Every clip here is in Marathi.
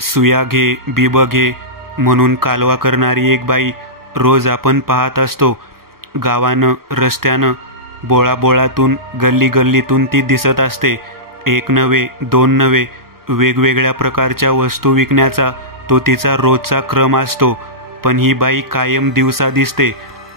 सुया घे बिब घे म्हणून कालवा करणारी एक बाई रोज आपण पाहत असतो. गावानं रस्त्यानं बोळाबोळातून गल्ली गल्लीतून ती दिसत असते. एक नव्हे दोन नव्हे वेगवेगळ्या प्रकारच्या वस्तू विकण्याचा तो तिचा रोजचा क्रम असतो. पण ही बाई कायम दिवसा दिसते,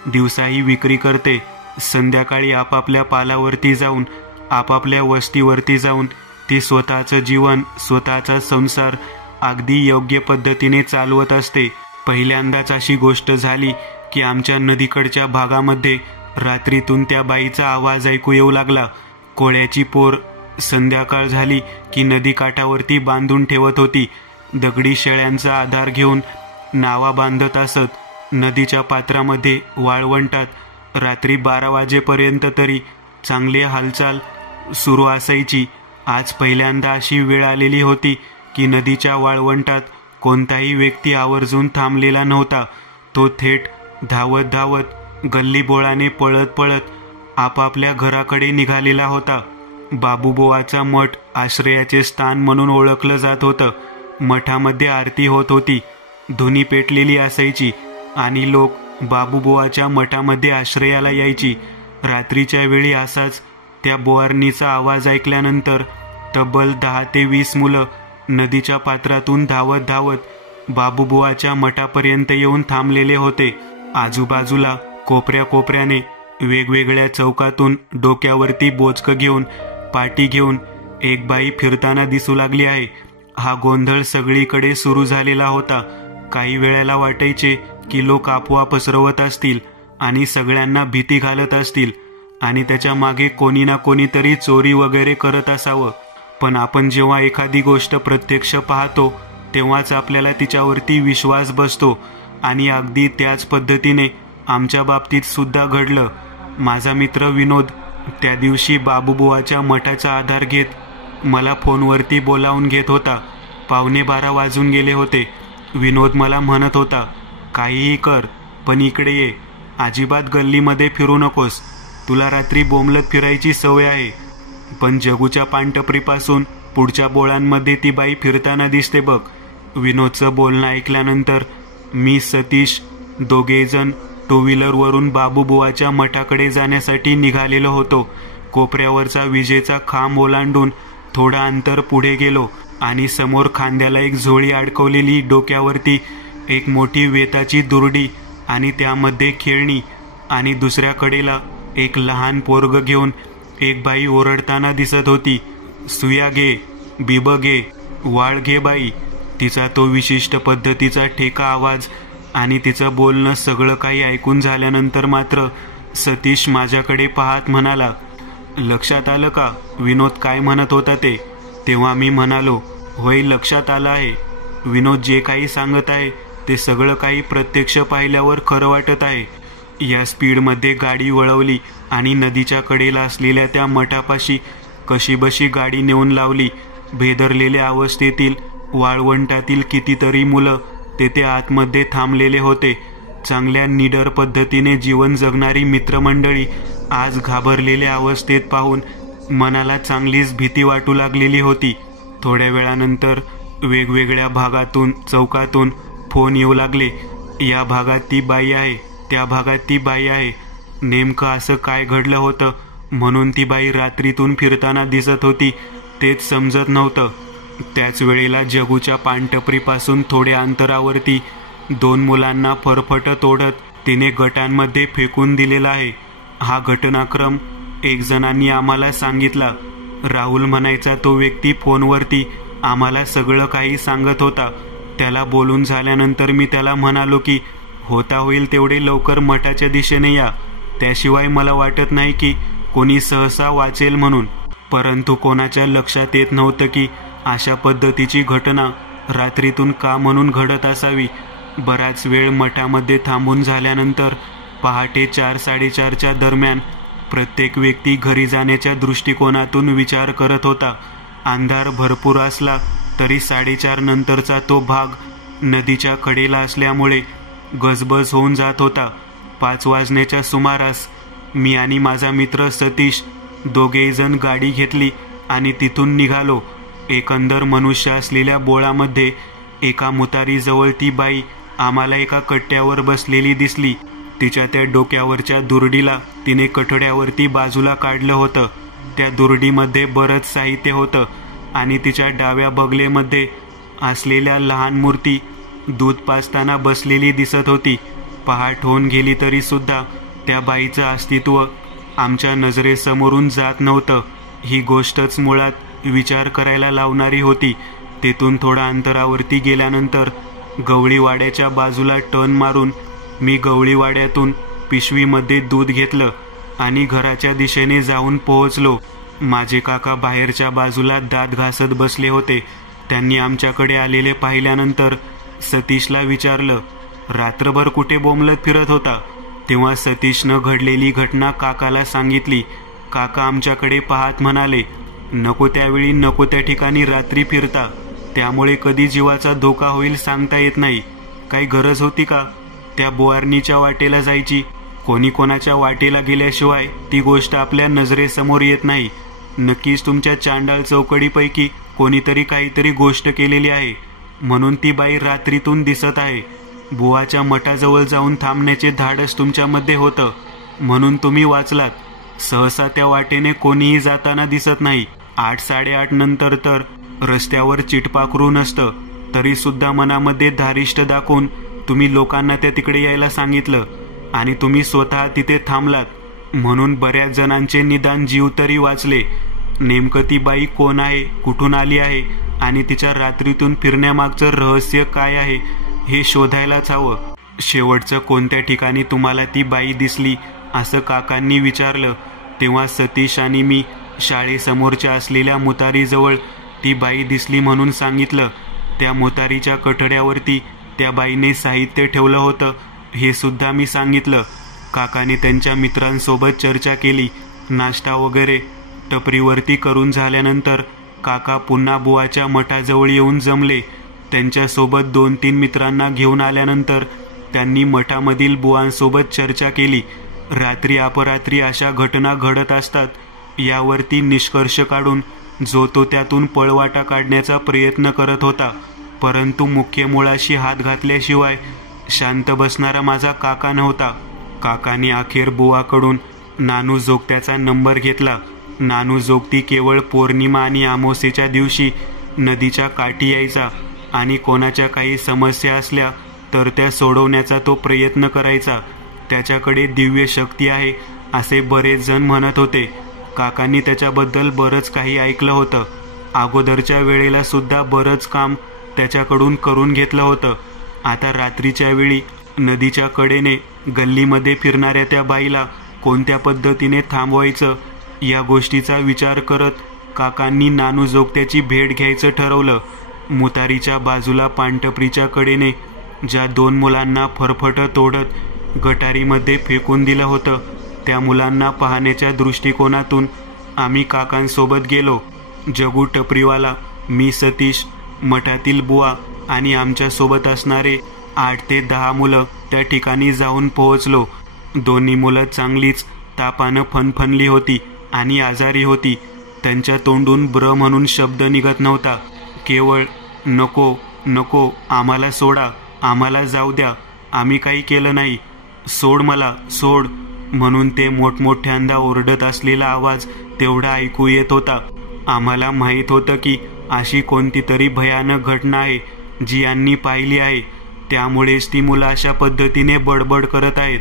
दिवसाही विक्री करते. संध्याकाळी आपापल्या पालावरती जाऊन आपापल्या वस्तीवरती जाऊन ती स्वतःचं जीवन स्वतःचा संसार अगदी योग्य पद्धतीने चालवत असते. पहिल्यांदाच अशी गोष्ट झाली की आमच्या नदीकडच्या भागामध्ये रात्रीतून त्या बाईचा आवाज ऐकू येऊ लागला. कोळ्याची पोर संध्याकाळ झाली की नदी काठावरती बांधून ठेवत होती. दगडी शेळ्यांचा आधार घेऊन नावा बांधत असत. नदीच्या पात्रामध्ये वाळवंटात रात्री 12 वाजेपर्यंत तरी चांगली हालचाल सुरू असायची. आज पहिल्यांदा अशी वेळ आलेली होती की नदीच्या वाळवंटात कोणताही व्यक्ती आवर्जून थांबलेला नव्हता. तो थेट धावत धावत गल्लीबोळाने पळत पळत आपापल्या घराकडे निघालेला होता. बाबूबुवाचा मठ आश्रयाचे स्थान म्हणून ओळखलं जात होतं. मठामध्ये आरती होत होती. धुनी पेटलेली असायची आणि लोक बाबूबुवाच्या मठामध्ये आश्रयाला यायची. रात्रीच्या वेळी असाच त्या बोवारणीचा आवाज ऐकल्यानंतर तब्बल 10 ते 20 मुलं नदीच्या पात्रातून धावत धावत बाबूबुवाच्या मठापर्यंत येऊन थांबलेले होते. आजूबाजूला कोपऱ्या कोपऱ्याने वेगवेगळ्या चौकातून डोक्यावरती बोचकं घेऊन पाटी घेऊन एक बाई फिरताना दिसू लागली आहे. हा गोंधळ सगळीकडे सुरू झालेला होता. काही वेळेला वाटायचे की लोक अफवा पसरवत असतील आणि सगळ्यांना भीती घालत असतील आणि त्याच्या मागे कोणी ना कोणीतरी चोरी वगैरे करत असावं. पण आपण जेव्हा एखादी गोष्ट प्रत्यक्ष पाहतो तेव्हाच आपल्याला तिच्यावरती विश्वास बसतो. आणि अगदी त्याच पद्धतीने आमच्या बाबतीत सुद्धा घडलं. माझा मित्र विनोद त्या दिवशी बाबूबुवाच्या मठाचा आधार घेत मला फोनवरती बोलावून घेत होता. 11:15 वाजून गेले होते. विनोद मला म्हणत होता, काहीही कर पण इकडे ये. अजिबात गल्लीमध्ये फिरू नकोस. तुला रात्री बोंबलत फिरायची सवय आहे. पण जगूच्या पानटपरीपासून पुढच्या बोळांमध्ये ती बाई फिरताना दिसते बघ. विनोदचं बोलणं ऐकल्यानंतर मी सतीश दोघेजण 2 व्हीलरवरून बाबूबुवाच्या मठाकडे जाण्यासाठी निघालेलो होतो. कोपऱ्यावरचा विजेचा खांब ओलांडून थोडं अंतर पुढे गेलो आणि समोर खांद्याला एक झोळी अडकवलेली, डोक्यावरती एक मोठी वेताची दुरडी आणि त्यामध्ये खेळणी आणि दुसऱ्या कडेला एक लहान पोरग घेऊन एक बाई ओरडताना दिसत होती. सुया घे बिब घे वाळ घे बाई. तिचा तो विशिष्ट पद्धतीचा ठेका आवाज आणि तिचं बोलणं सगळं काही ऐकून झाल्यानंतर मात्र सतीश माझ्याकडे पाहत म्हणाला, लक्षात आलं का विनोद काय म्हणत होता ते? तेव्हा मी म्हणालो, होय लक्षात आलं आहे. विनोद जे काही सांगत आहे ते सगळं काही प्रत्यक्ष पाहिल्यावर खरं वाटत आहे. या स्पीडमध्ये गाडी वळवली आणि नदीच्या कडेला असलेल्या त्या मठापाशी कशीबशी गाडी नेऊन लावली. भेदरलेल्या अवस्थेतील वाळवंटातील कितीतरी मुलं तेथे आतमध्ये थांबलेले होते. चांगल्या निडर पद्धतीने जीवन जगणारी मित्रमंडळी आज घाबरलेल्या अवस्थेत पाहून मनाला चांगलीच भीती वाटू लागलेली होती. थोड्या वेळानंतर वेगवेगळ्या भागातून चौकातून फोन येऊ लागले. या भागात ती बाई आहे, त्या भागात ती बाई आहे. नेमकं असं काय घडलं होतं म्हणून ती बाई रात्रीतून फिरताना दिसत होती तेच समजत नव्हतं. त्याच वेळेला जगूच्या पानटपरीपासून थोड्या अंतरावरती 2 मुलांना फरफटत ओढत तिने गटांमध्ये फेकून दिलेला आहे. हा घटनाक्रम 1 जणांनी आम्हाला सांगितला. राहुल म्हणायचा तो व्यक्ती फोनवरती आम्हाला सगळं काही सांगत होता. त्याला बोलून झाल्यानंतर मी त्याला म्हणालो की होता होईल तेवढे लवकर मठाच्या दिशेने या. त्याशिवाय मला वाटत नाही की कोणी सहसा वाचेल म्हणून. परंतु कोणाच्या लक्षात येत नव्हतं की अशा पद्धतीची घटना रात्रीतून का म्हणून घडत असावी. बराच वेळ मठामध्ये थांबून झाल्यानंतर पहाटे 4-4:30च्या दरम्यान प्रत्येक व्यक्ती घरी जाण्याच्या दृष्टिकोनातून विचार करत होता. अंधार भरपूर असला तरी 4:30 नंतरचा तो भाग नदीच्या कडेला असल्यामुळे गजबज होऊन जात होता. 5 वाजण्याच्या सुमारास मी आणि माझा मित्र सतीश दोघेजण गाडी घेतली आणि तिथून निघालो. एकंदर मनुष्य असलेल्या बोळामध्ये एका मुतारीजवळ ती बाई आम्हाला एका कट्ट्यावर बसलेली दिसली. तिच्या त्या डोक्यावरच्या दुरडीला तिने कठड्यावरती बाजूला काढलं होतं. त्या दुरडीमध्ये बरंच साहित्य होतं आणि तिच्या डाव्या बगलेमध्ये असलेल्या लहान मूर्ती दूध पाजताना बसलेली दिसत होती. पहाट होऊन गेली तरी सुद्धा त्या बाईचं अस्तित्व आमच्या नजरेसमोरून जात नव्हतं. ही गोष्टच मुळात विचार करायला लावणारी होती. तेथून थोडा अंतरावरती गेल्यानंतर गवळीवाड्याच्या बाजूला टर्न मारून मी गवळीवाड्यातून पिशवीमध्ये दूध घेतलं आणि घराच्या दिशेने जाऊन पोहोचलो. माझे काका बाहेरच्या बाजूला दात घासत बसले होते. त्यांनी आमच्याकडे आलेले पाहिल्यानंतर सतीशला विचारलं, रात्रभर कुठे बोंबलत फिरत होता? तेव्हा सतीशनं घडलेली घटना काकाला सांगितली. काका आमच्याकडे पाहत म्हणाले, नको त्यावेळी नको त्या ठिकाणी रात्री फिरता, त्यामुळे कधी जीवाचा धोका होईल सांगता येत नाही. काही गरज होती का त्या बोआरणीच्या वाटेला जायची? कोणी कोणाच्या वाटेला गेल्याशिवाय ती गोष्ट आपल्या नजरेसमोर येत नाही. नक्कीच तुमच्या चांडाळ चौकडीपैकी कोणीतरी काहीतरी गोष्ट केलेली आहे, म्हणून ती बाई रात्रीतून दिसत आहे. बुवाच्या मठाजवळ जाऊन थांबण्याचे धाडस तुमच्यामध्ये होतं, म्हणून तुम्ही वाचलात. सहसा त्या वाटेने कोणीही जाताना दिसत नाही. 8-8:30 नंतर तर रस्त्यावर चिटपाखरू नसतं. तरी सुद्धा मनामध्ये धारिष्ट दाखवून तुम्ही लोकांना त्या तिकडे यायला सांगितलं आणि तुम्ही स्वतः तिथे थांबलात, म्हणून बऱ्याच जणांचे निदान जीव तरी वाचले. नेमकं ती बाई कोण आहे, कुठून आली आहे आणि तिच्या रात्रीतून फिरण्यामागचं रहस्य काय आहे हे शोधायलाच हवं. शेवटचं कोणत्या ठिकाणी तुम्हाला ती बाई दिसली असं काकांनी विचारलं. तेव्हा सतीश आणि मी शाळेसमोरच्या असलेल्या मुतारीजवळ ती बाई दिसली म्हणून सांगितलं. त्या मुतारीच्या कठड्यावरती त्या बाईने साहित्य ठेवलं होतं हे सुद्धा मी सांगितलं. काकाने त्यांच्या मित्रांसोबत चर्चा केली. नाश्ता वगैरे टपरीवरती करून झाल्यानंतर काका पुन्हा बुवाच्या मठाजवळ येऊन जमले. त्यांच्यासोबत 2-3 मित्रांना घेऊन आल्यानंतर त्यांनी मठामधील बुवांसोबत चर्चा केली. रात्री अपरात्री अशा घटना घडत असतात यावरती निष्कर्ष काढून जो तो त्यातून पळवाटा काढण्याचा प्रयत्न करत होता. परंतु मुख्य मुळाशी हात घातल्याशिवाय शांत बसणारा माझा काका नव्हता. काकाने अखेर बुवाकडून नानू जोगत्याचा नंबर घेतला. नानू जोगती केवळ पौर्णिमा आणि अमावस्येच्या दिवशी नदीच्या काठी यायचा आणि कोणाच्या काही समस्या असल्या तर त्या सोडवण्याचा तो प्रयत्न करायचा. त्याच्याकडे दिव्य शक्ती आहे असे बरेच जण म्हणत होते. काकांनी त्याच्याबद्दल बरंच काही ऐकलं होतं. अगोदरच्या वेळेला सुद्धा बरंच काम त्याच्याकडून करून घेतलं होतं. आता रात्रीच्या वेळी नदीच्या कडेने गल्लीमध्ये फिरणाऱ्या त्या बाईला कोणत्या पद्धतीने थांबवायचं या गोष्टीचा विचार करत काकांनी नानू जोगत्याची भेट घ्यायचं ठरवलं. मुतारीच्या बाजूला पानटपरीच्या कडेने ज्या 2 मुलांना फरफटत ओढत गटारीमध्ये फेकून दिलं होतं त्या मुलांना पाहण्याच्या दृष्टिकोनातून आम्ही काकांसोबत गेलो. जगू टपरीवाला, मी, सतीश, मठातील बुवा आणि आमच्यासोबत असणारे 8 ते 10 मुलं त्या ठिकाणी जाऊन पोहोचलो. दोन्ही मुलं चांगलीच तापानं फनफनली होती आणि आजारी होती. त्यांच्या तोंडून ब्र म्हणून शब्द निघत नव्हता. केवळ नको नको, आम्हाला सोडा, आम्हाला जाऊ द्या, आम्ही काही केलं नाही, सोड मला, सोड म्हणून ते मोठमोठ्यांदा ओरडत असलेला आवाज तेवढा ऐकू येत होता. आम्हाला माहीत होतं की अशी कोणती तरी भयानक घटना आहे जी यांनी पाहिली आहे, त्यामुळेच ती मुलं अशा पद्धतीने बडबड करत आहेत.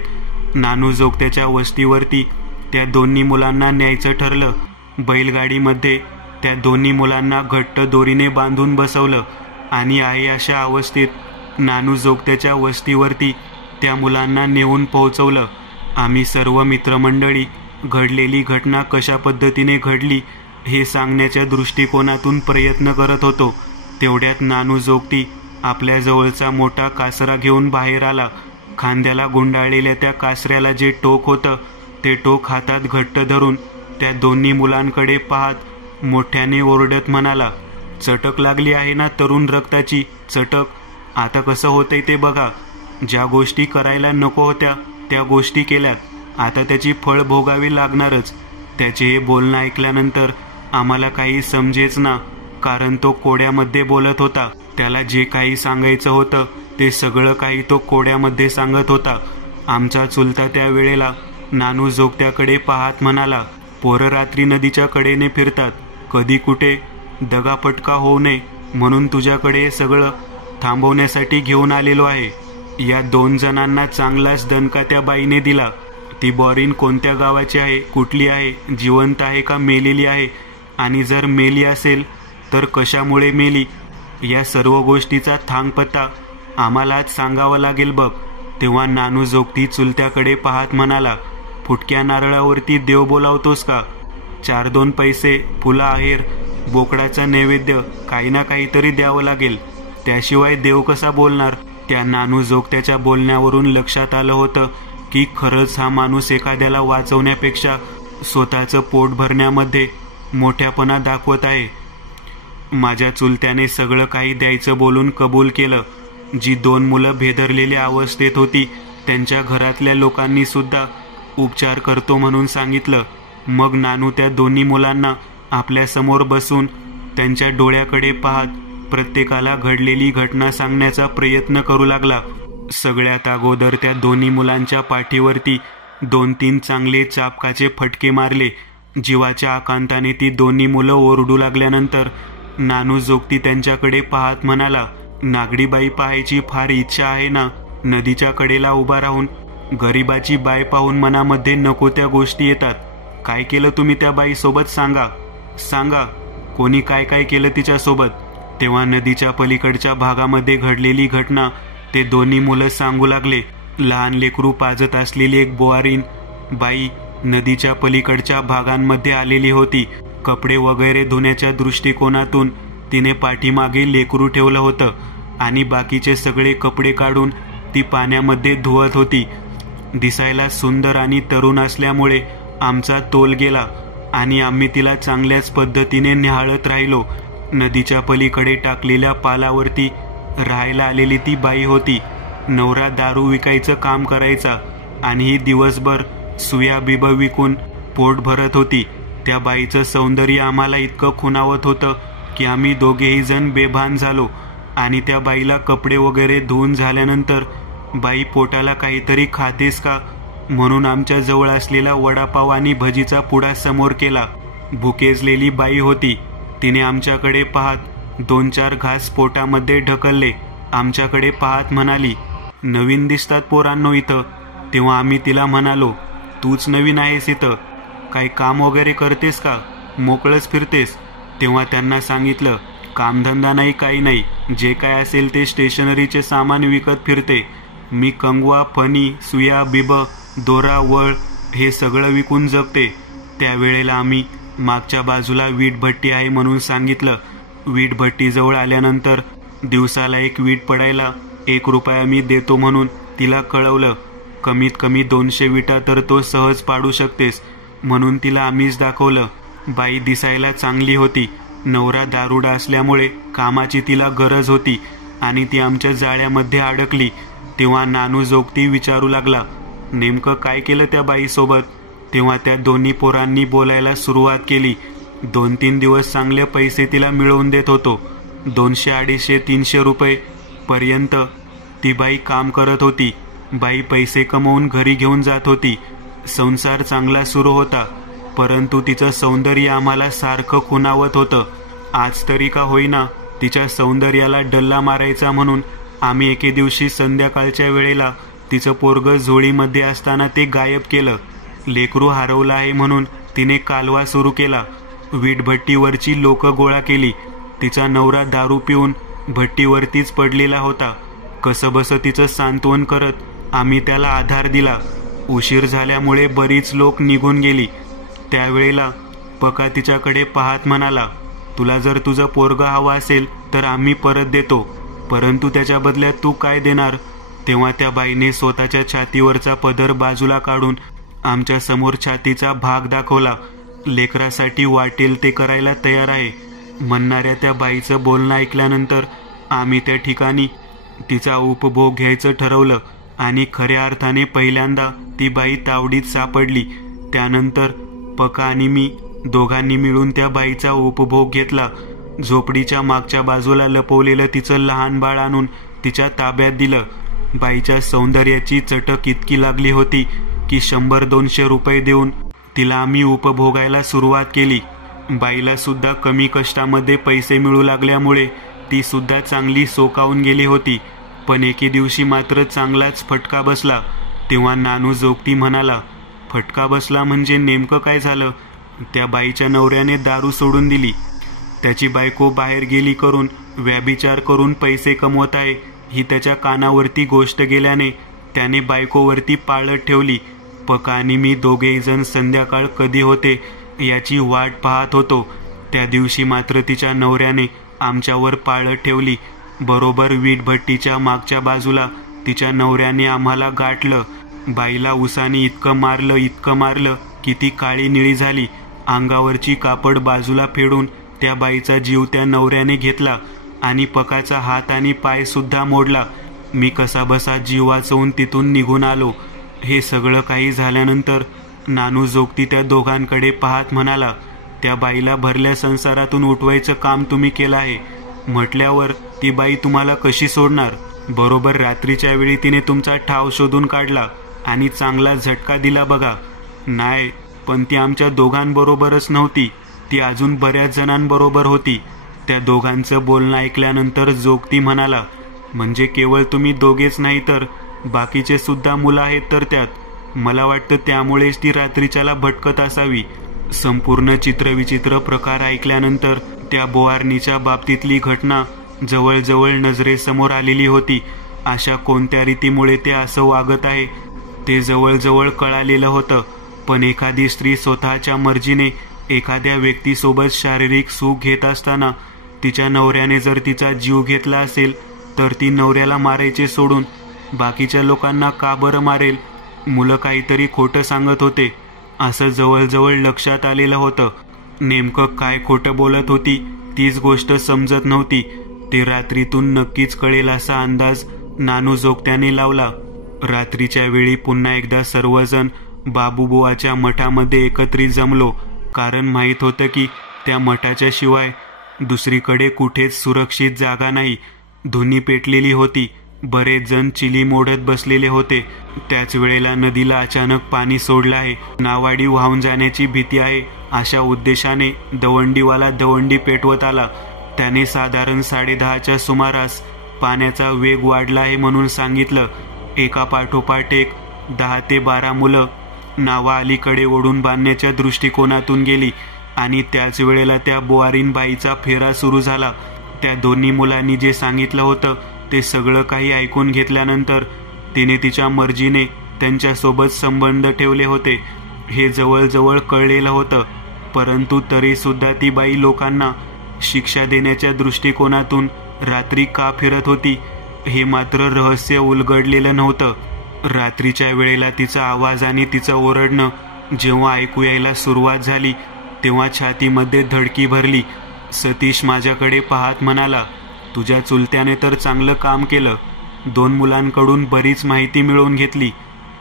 नानू जोगत्याच्या वस्तीवरती त्या दोन्ही मुलांना न्यायचं ठरलं. बैलगाडीमध्ये त्या दोन्ही मुलांना घट्ट दोरीने बांधून बसवलं आणि आहे अशा अवस्थेत नानू जोगत्याच्या वस्तीवरती त्या मुलांना नेऊन पोहोचवलं. आम्ही सर्व मित्रमंडळी घडलेली घटना कशा पद्धतीने घडली हे सांगण्याच्या दृष्टिकोनातून प्रयत्न करत होतो. तेवढ्यात नानू जोगती आपल्या जवळचा मोठा कासरा घेऊन बाहेर आला. खांद्याला गुंडाळलेल्या त्या कासऱ्याला जे टोक होतं ते टोक हातात घट्ट धरून त्या दोन्ही मुलांकडे पाहत मोठ्याने ओरडत म्हणाला, चटक लागली आहे ना तरुण रक्ताची, चटक. आता कसं होतंय ते बघा. ज्या गोष्टी करायला नको होत्या त्या गोष्टी केल्यात, आता त्याची फळ भोगावी लागणारच. त्याचे हे बोलणं ऐकल्यानंतर आम्हाला काही समजेच ना. कारण तो कोड्यामध्ये बोलत होता. त्याला जे काही सांगायचं होतं ते सगळं काही तो कोड्यामध्ये सांगत होता. आमचा चुलता त्या वेळेला नानू जोगत्याकडे पाहत म्हणाला, पोरं रात्री नदीच्या कडेने फिरतात, कधी कुठे दगापटका होऊ नये म्हणून तुझ्याकडे सगळं थांबवण्यासाठी घेऊन आलेलो आहे. या 2 जणांना चांगलाच दणका त्या बाईने दिला. ती बॉरीन कोणत्या गावाची आहे, कुठली आहे, जिवंत आहे का मेलेली आहे, आणि जर मेली असेल तर कशामुळे मेली, या सर्व गोष्टीचा थांगपत्ता आम्हाला आज सांगावा लागेल बघ. तेव्हा नानू जोगती चुलत्याकडे पाहत म्हणाला, फुटक्या नारळावरती देव बोलावतोस का? 4-2 पैसे, फुला आहेर, बोकडाचा नैवेद्य, काही ना काहीतरी द्यावं लागेल, त्याशिवाय देव कसा बोलणार? त्या नानू जोगत्याच्या बोलण्यावरून लक्षात आलं होतं की खरंच हा माणूस एखाद्याला वाचवण्यापेक्षा स्वतःचं पोट भरण्यामध्ये मोठ्यापणा दाखवत आहे. माझ्या चुलत्याने सगळं काही द्यायचं बोलून कबूल केलं. जी 2 मुलं भेदरलेल्या अवस्थेत होती त्यांच्या घरातल्या लोकांनी सुद्धा उपचार करतो म्हणून सांगितलं. मग नानू त्या 2 मुलांना आपल्या समोर बसून त्यांच्या डोळ्याकडे पाहत प्रत्येकाला घडलेली घटना सांगण्याचा प्रयत्न करू लागला. सगळ्यात अगोदर त्या 2 मुलांच्या पाठीवरती 2-3 चांगले चापकाचे फटके मारले. जीवाच्या आकांताने ती 2 मुलं ओरडू लागल्यानंतर नानू जोगती त्यांच्याकडे पाहत म्हणाला, नागडीबाई पाहायची फार इच्छा आहे ना? नदीच्या कडेला उभा राहून गरीबाची बाय पाहून मनामध्ये नको त्या गोष्टी येतात. काय केलं तुम्ही त्या बाईसोबत? सांगा, कोणी काय काय केलं तिच्यासोबत? तेव्हा नदीच्या पलीकडच्या भागामध्ये घडलेली घटना ते 2 मुलं सांगू लागले. लहान लेकरू पाजत असलेली एक बोवारीन बाई नदीच्या पलीकडच्या भागांमध्ये आलेली होती. कपडे वगैरे धुण्याच्या दृष्टिकोनातून तिने पाठीमागे लेकरू ठेवलं होतं आणि बाकीचे सगळे कपडे काढून ती पाण्यामध्ये धुवत होती. दिसायला सुंदर आणि तरुण असल्यामुळे आमचा तोल गेला आणि आम्ही तिला चांगल्याच पद्धतीने निहाळत राहिलो. नदीच्या पलीकडे टाकलेल्या पालावरती राहायला आलेली ती बाई होती. नवरा दारू विकायचं काम करायचा आणि ही दिवसभर सुया बिब विकून पोट भरत होती. त्या बाईचं सौंदर्य आम्हाला इतकं खुणावत होतं की आम्ही दोघेही जण बेभान झालो. आणि त्या बाईला कपडे वगैरे धुवून झाल्यानंतर, बाई पोटाला काहीतरी खातेस का म्हणून आमच्या जवळ असलेला वडापाव आणि भजीचा पुडा समोर केला. भुकेजलेली बाई होती. तिने आमच्याकडे पाहत 2-4 घास पोटामध्ये ढकलले. आमच्याकडे पाहत म्हणाली, नवीन दिसतात पोरांनो इथं. तेव्हा आम्ही तिला म्हणालो, तूच नवीन आहेस इथं, काही काम वगैरे करतेस का, मोकळंच फिरतेस? तेव्हा त्यांना सांगितलं, कामधंदा नाही, काही नाही, जे काय असेल ते स्टेशनरीचे सामान विकत फिरते. मी कंगवा, फणी, सुया बिब, दोरा, वळ हे सगळं विकून जगते. त्यावेळेला आम्ही मागच्या बाजूला वीट भट्टी आहे म्हणून सांगितलं. वीट भट्टीजवळ आल्यानंतर दिवसाला 1 वीट पडायला 1 रुपया मी देतो म्हणून तिला कळवलं. कमीत कमी 200 विटा तर तो सहज पाडू शकतेस म्हणून तिला आम्हीच दाखवलं. बाई दिसायला चांगली होती. नवरा दारुडा असल्यामुळे कामाची तिला गरज होती आणि ती आमच्या जाळ्यामध्ये अडकली. तेव्हा नानू जोगती विचारू लागला, नेमकं काय केलं त्या बाईसोबत? तेव्हा त्या 2 पोरांनी बोलायला सुरुवात केली. 2-3 दिवस चांगले पैसे तिला मिळवून देत होतो. 200, 250, 300 रुपये पर्यंत ती बाई काम करत होती. बाई पैसे कमवून घरी घेऊन जात होती. संसार चांगला सुरू होता, परंतु तिचं सौंदर्य आम्हाला सारखं खुणावत होतं. आज तरी का होईना तिच्या सौंदर्याला डल्ला मारायचा म्हणून आम्ही एके दिवशी संध्याकाळच्या वेळेला तिचं पोरगं झोळीमध्ये असताना ते गायब केलं. लेकरू हरवलं आहे म्हणून तिने कालवा सुरू केला. वीटभट्टीवरची लोक गोळा केली. तिचा नवरा दारू पिऊन भट्टीवरतीच पडलेला होता. कसंबसं तिचं सांत्वन करत आम्ही त्याला आधार दिला. उशीर झाल्यामुळे बरीच लोक निघून गेली. त्यावेळेला पका तिच्याकडे पाहत म्हणाला, तुला जर तुझं पोरगं हवं असेल तर आम्ही परत देतो, परंतु त्याच्या बदल्यात तू काय देणार? तेव्हा त्या बाईने स्वतःच्या छातीवरचा पदर बाजूला काढून आमच्या समोर छातीचा भाग दाखवला. लेकरासाठी वाटेल ते करायला तयार आहे म्हणणाऱ्या त्या बाईचं बोलणं ऐकल्यानंतर आम्ही त्या ठिकाणी तिचा उपभोग घ्यायचं ठरवलं आणि खऱ्या अर्थाने पहिल्यांदा ती बाई तावडीत सापडली. त्यानंतर पका आणि मी दोघांनी मिळून त्या बाईचा उपभोग घेतला. झोपडीच्या मागच्या बाजूला लपवलेलं तिचं लहान बाळ आणून तिच्या ताब्यात दिलं. बाईच्या सौंदर्याची चटक इतकी लागली होती की 100-200 रुपये देऊन तिला आम्ही उपभोगायला सुरुवात केली. बाईला सुद्धा कमी कष्टामध्ये पैसे मिळू लागल्यामुळे ती सुद्धा चांगली सोकावून गेली होती. पण एके दिवशी मात्र चांगलाच फटका बसला. तेव्हा नानू जोगती म्हणाला, फटका बसला म्हणजे नेमकं काय झालं? त्या बाईच्या नवऱ्याने दारू सोडून दिली. त्याची बायको बाहेर गेली करून व्यभिचार करून पैसे कमवत आहे ही त्याच्या कानावरती गोष्ट गेल्याने त्याने बायकोवरती पाळत ठेवली. पका आणि मी दोघेही जण संध्याकाळ कधी होते याची वाट पाहत होतो. त्या दिवशी मात्र तिच्या नवऱ्याने आमच्यावर पाळत ठेवली. बरोबर वीटभट्टीच्या मागच्या बाजूला तिच्या नवऱ्याने आम्हाला गाठलं. बाईला उसाने इतकं मारलं की ती काळी निळी झाली. अंगावरची कापड बाजूला फेडून त्या बाईचा जीव त्या नवऱ्याने घेतला आणि पकाचा हात आणि पाय सुद्धा मोडला. मी कसाबसा जीव वाचवून तिथून निघून आलो. हे सगळं काही झाल्यानंतर नानू जोगती त्या दोघांकडे पाहत म्हणाला, त्या बाईला भरल्या संसारातून उठवायचं काम तुम्ही केलं आहे म्हटल्यावर ती बाई तुम्हाला कशी सोडणार? बरोबर रात्रीच्या वेळी तिने तुमचा ठाव शोधून काढला आणि चांगला झटका दिला बघा. नाही, पण ती आमच्या दोघांबरोबरच नव्हती, ती अजून बऱ्याच जणांबरोबर होती. त्या दोघांचं बोलणं ऐकल्यानंतर जोगती म्हणाला, म्हणजे केवळ तुम्ही दोघेच नाही तर बाकीचे सुद्धा मुलं आहेत तर त्यात? मला वाटतं त्यामुळेच ती रात्रीच्याला भटकत असावी. संपूर्ण चित्रविचित्र प्रकार ऐकल्यानंतर त्या बोआरणीच्या बाबतीतली घटना जवळजवळ नजरेसमोर आलेली होती. अशा कोणत्या रीतीमुळे ते असं वागत आहे ते जवळजवळ कळालेलं होतं. पण एखादी स्त्री स्वतःच्या मर्जीने एखाद्या व्यक्तीसोबत शारीरिक सुख घेत असताना तिच्या नवऱ्याने जर तिचा जीव घेतला असेल तर ती नवऱ्याला मारायचे सोडून बाकीच्या लोकांना का बरं मारेल? मुलं काहीतरी खोटं सांगत होते असं जवळजवळ लक्षात आलेलं होतं. नेमकं काय खोटं बोलत होती तीच गोष्ट समजत नव्हती. ते रात्रीतून नक्कीच कळेल असा अंदाज नानू जोगत्याने लावला. रात्रीच्या वेळी पुन्हा एकदा सर्वजण बाबूबुवाच्या मठामध्ये एकत्रित जमलो. कारण माहीत होतं की त्या मठाच्या शिवाय दुसरीकडे कुठेच सुरक्षित जागा नाही. धुनी पेटलेली होती. बरेच जण चिली मोडत बसलेले होते. त्याच वेळेला नदीला अचानक पाणी सोडलं आहे. नावाडी वाहून जाण्याची भीती आहे अशा उद्देशाने दवंडीवाला दवंडी पेटवत आला. त्याने साधारण 10:30च्या सुमारास पाण्याचा वेग वाढला आहे म्हणून सांगितलं. एका पाठोपाठ एक 10 ते 12 मुलं नावा अलीकडे ओढून बांधण्याच्या दृष्टिकोनातून गेली आणि त्याच वेळेला त्या बोआरीनबाईचा फेरा सुरू झाला. त्या दोन्ही मुलांनी जे सांगितलं होतं ते सगळं काही ऐकून घेतल्यानंतर तिने तिच्या मर्जीने त्यांच्यासोबत संबंध ठेवले होते हे जवळजवळ कळलेलं होतं. परंतु तरी सुद्धा ती बाई लोकांना शिक्षा देण्याच्या दृष्टिकोनातून रात्री का फिरत होती हे मात्र रहस्य उलगडलेलं नव्हतं. रात्रीच्या वेळेला तिचा आवाज आणि तिचं ओरडणं जेव्हा ऐकू यायला सुरुवात झाली तेव्हा छातीमध्ये धडकी भरली. सतीश माझ्याकडे पाहत म्हणाला, तुझ्या चुलत्याने तर चांगलं काम केलं. 2 मुलांकडून बरीच माहिती मिळवून घेतली.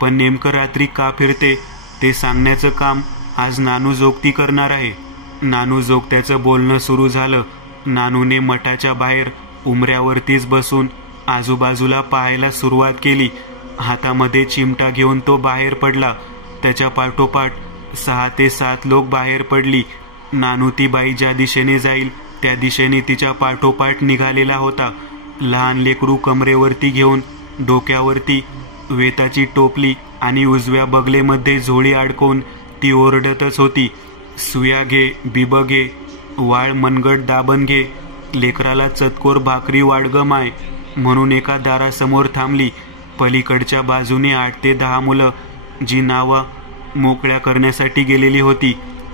पण नेमकं रात्री का फिरते ते सांगण्याचं काम आज नानू जोगती करणार आहे. नानू जोगत्याचं बोलणं सुरू झालं. नानूने मठाच्या बाहेर उमऱ्यावरतीच बसून आजूबाजूला पाहायला सुरुवात केली. हातामध्ये चिमटा घेऊन तो बाहेर पडला. त्याच्या पाठोपाठ 6 ते 7 लोक बाहेर पडली. नानू ती बाई ज्या दिशेने जाईल त्या दिशेने तिच्या पाठोपाठ निघालेला होता. लहान लेकरू कमरेवरती घेऊन डोक्यावरती वेताची टोपली आणि उजव्या बगलेमध्ये झोळी अडकवून ती ओरडतच होती, सुया घे, बिब घे, वाळ मनगट दाबण घे, लेकराला चतकोर भाकरी वाढग माय म्हणून एका दारासमोर थांबली. पलीकडच्या बाजूने 8 ते 10 मुलं जी नावा मोकळ्या करण्यासाठी गेलेली होती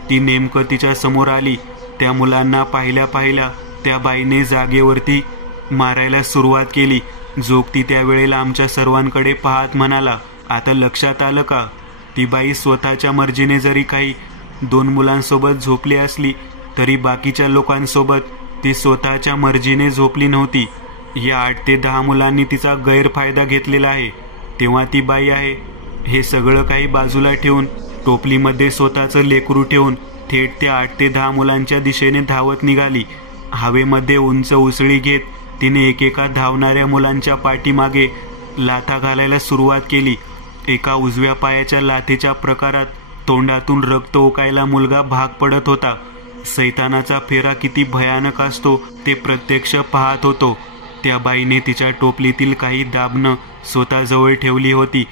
ती नेमकं तिच्या समोर आली. त्या मुलांना पाहिल्या पाहिल्या त्या बाईने जागेवरती मारायला सुरुवात केली. जोगती त्यावेळेला आमच्या सर्वांकडे पाहत म्हणाला, आता लक्षात आलं का? ती बाई स्वतःच्या मर्जीने जरी काही 2 मुलांसोबत झोपली असली तरी बाकीच्या लोकांसोबत ती स्वतःच्या मर्जीने झोपली नव्हती. या 8 ते 10 मुलांनी तिचा गैरफायदा घेतलेला आहे. तेव्हा ती बाई आहे हे सगळं काही बाजूला ठेवून टोपलीमध्ये स्वतःचं लेकरू ठेवून थेट त्या 8 ते 10 मुलांच्या दिशेने धावत निघाली. हवेमध्ये उंच उसळी घेत तिने एकेका धावणाऱ्या मुलांच्या पाठीमागे लाथा घालायला सुरुवात केली. एका उजव्या पायाच्या लाथेच्या प्रकारात तोंडातून रक्त ओकायला मुलगा भाग पडत होता. सैतानाचा फेरा किती भयानक असतो ते प्रत्यक्ष पाहत होतो. त्या बाईने तिच्या टोपलीतील काही दाबणं स्वतःजवळ ठेवली होती.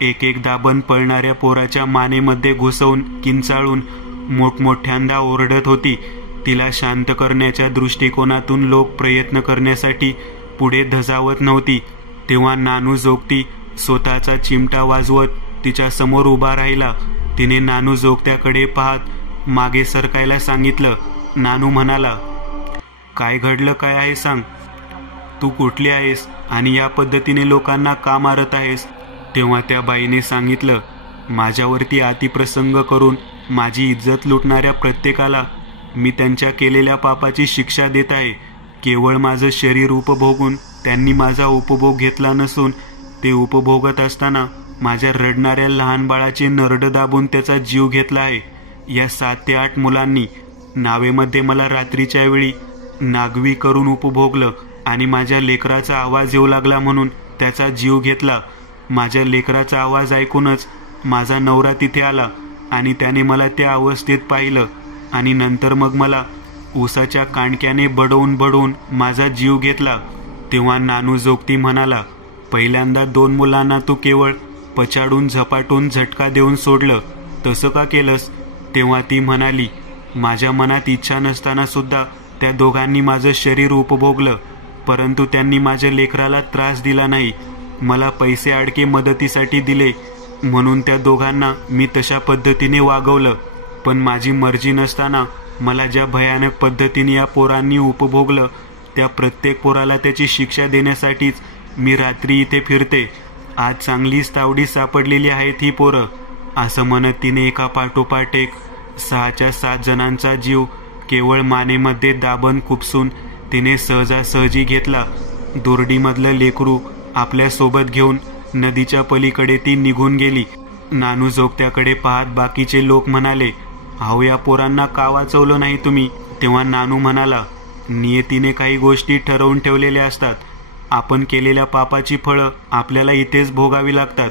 एक एक दाबण पळणाऱ्या पोराच्या मानेमध्ये घुसवून किंचाळून मोठमोठ्यांदा ओरडत होती. तिला शांत करण्याच्या दृष्टिकोनातून लोक प्रयत्न करण्यासाठी पुढे धजावत नव्हती. तेव्हा नानू जोगती स्वतःचा चिमटा वाजवत तिच्या समोर उभा राहिला. तिने नानू जोगत्याकडे पाहत मागे सरकायला सांगितलं. नानू म्हणाला, काय घडलं, काय आहे सांग. तू कुठली आहेस आणि या पद्धतीने लोकांना का मारत आहेस? तेव्हा त्या बाईने सांगितलं, माझ्यावरती अतिप्रसंग करून माझी इज्जत लुटणाऱ्या प्रत्येकाला मी त्यांच्या केलेल्या पापाची शिक्षा देत आहे. केवळ माझं शरीर उपभोगून त्यांनी माझा उपभोग घेतला नसून ते उपभोगत असताना माझ्या रडणाऱ्या लहान बाळाचे नरड दाबून त्याचा जीव घेतला आहे. या 7 ते 8 मुलांनी नावेमध्ये मला रात्रीच्या वेळी नागवी करून उपभोगलं आणि माझ्या लेकराचा आवाज येऊ लागला म्हणून त्याचा जीव घेतला. माझ्या लेकराचा आवाज ऐकूनच माझा नवरा तिथे आला आणि त्याने मला त्या अवस्थेत पाहिलं आणि नंतर मग मला ऊसाच्या कांडक्याने बडवून बडवून माझा जीव घेतला. तेव्हा नानू जोगती म्हणाला, पहिल्यांदा 2 मुलांना तू केवळ पछाडून झपाटून झटका देऊन सोडलं, तसं का केलंस? तेव्हा ती म्हणाली, माझ्या मनात इच्छा नसताना सुद्धा त्या दोघांनी माझं शरीर उपभोगलं, परंतु त्यांनी माझ्या लेकराला त्रास दिला नाही. मला पैसे अडके मदतीसाठी दिले म्हणून त्या दोघांना मी तशा पद्धतीने वागवलं. पण माझी मर्जी नसताना मला ज्या भयानक पद्धतीने या पोरांनी उपभोगलं त्या प्रत्येक पोराला त्याची शिक्षा देण्यासाठीच मी रात्री इथे फिरते. आज चांगलीच तावडी सापडलेली आहेत ही पोरं. असं म्हणत तिने एका पाठोपाठ एक 6च्या 7 जणांचा जीव केवळ मानेमध्ये दाबण खुपसून तिने सहजासहजी घेतला. दोरडीमधलं लेकरू आपल्या सोबत घेऊन नदीच्या पलीकडे ती निघून गेली. नानू जोगत्याकडे पाहत बाकीचे लोक म्हणाले, अहो या पोरांना का वाचवलं नाही तुम्ही? तेव्हा नानू म्हणाला, नियतीने काही गोष्टी ठरवून ठेवलेल्या असतात. आपण केलेल्या पापाची फळं आपल्याला इथेच भोगावी लागतात.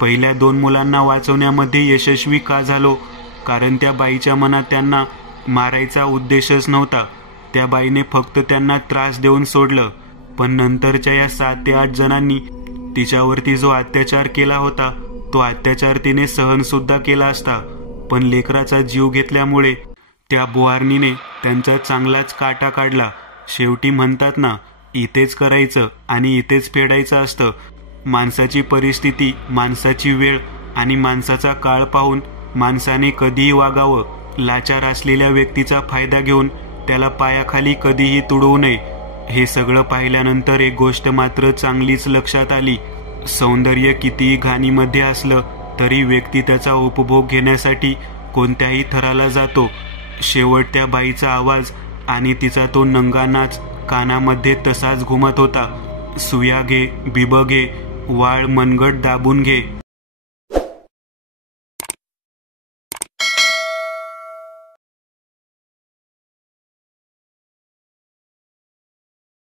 पहिल्या 2 मुलांना वाचवण्यामध्ये यशस्वी का झालो? कारण त्या बाईच्या मनात त्यांना मारायचा उद्देशच नव्हता. त्या बाईने फक्त त्यांना त्रास देऊन सोडलं. पण नंतरच्या या 7 ते 8 जणांनी तिच्यावरती जो अत्याचार केला होता तो अत्याचार तिने सहन सुद्धा केला असता. पण लेकराचा जीव घेतल्यामुळे त्या बोआरणीने त्यांचा चांगलाच काटा काढला. शेवटी म्हणतात ना, इथेच करायचं आणि इथेच फेडायचं असतं. माणसाची परिस्थिती, माणसाची वेळ आणि माणसाचा काळ पाहून माणसाने कधीही वागावं. लाचार असलेल्या व्यक्तीचा फायदा घेऊन त्याला पायाखाली कधीही तुडवू नये. हे सगळं पाहिल्यानंतर एक गोष्ट मात्र चांगलीच लक्षात आली. सौंदर्य कितीही घाणीमध्ये असलं तरी व्यक्ती त्याचा उपभोग घेण्यासाठी कोणत्याही थराला जातो. शेवट त्या बाईचा आवाज आणि तिचा तो नंगा नाच कानामध्ये तसाच घुमत होता. सुया घे, बिबं घे, वाळ मनगट दाबून घे.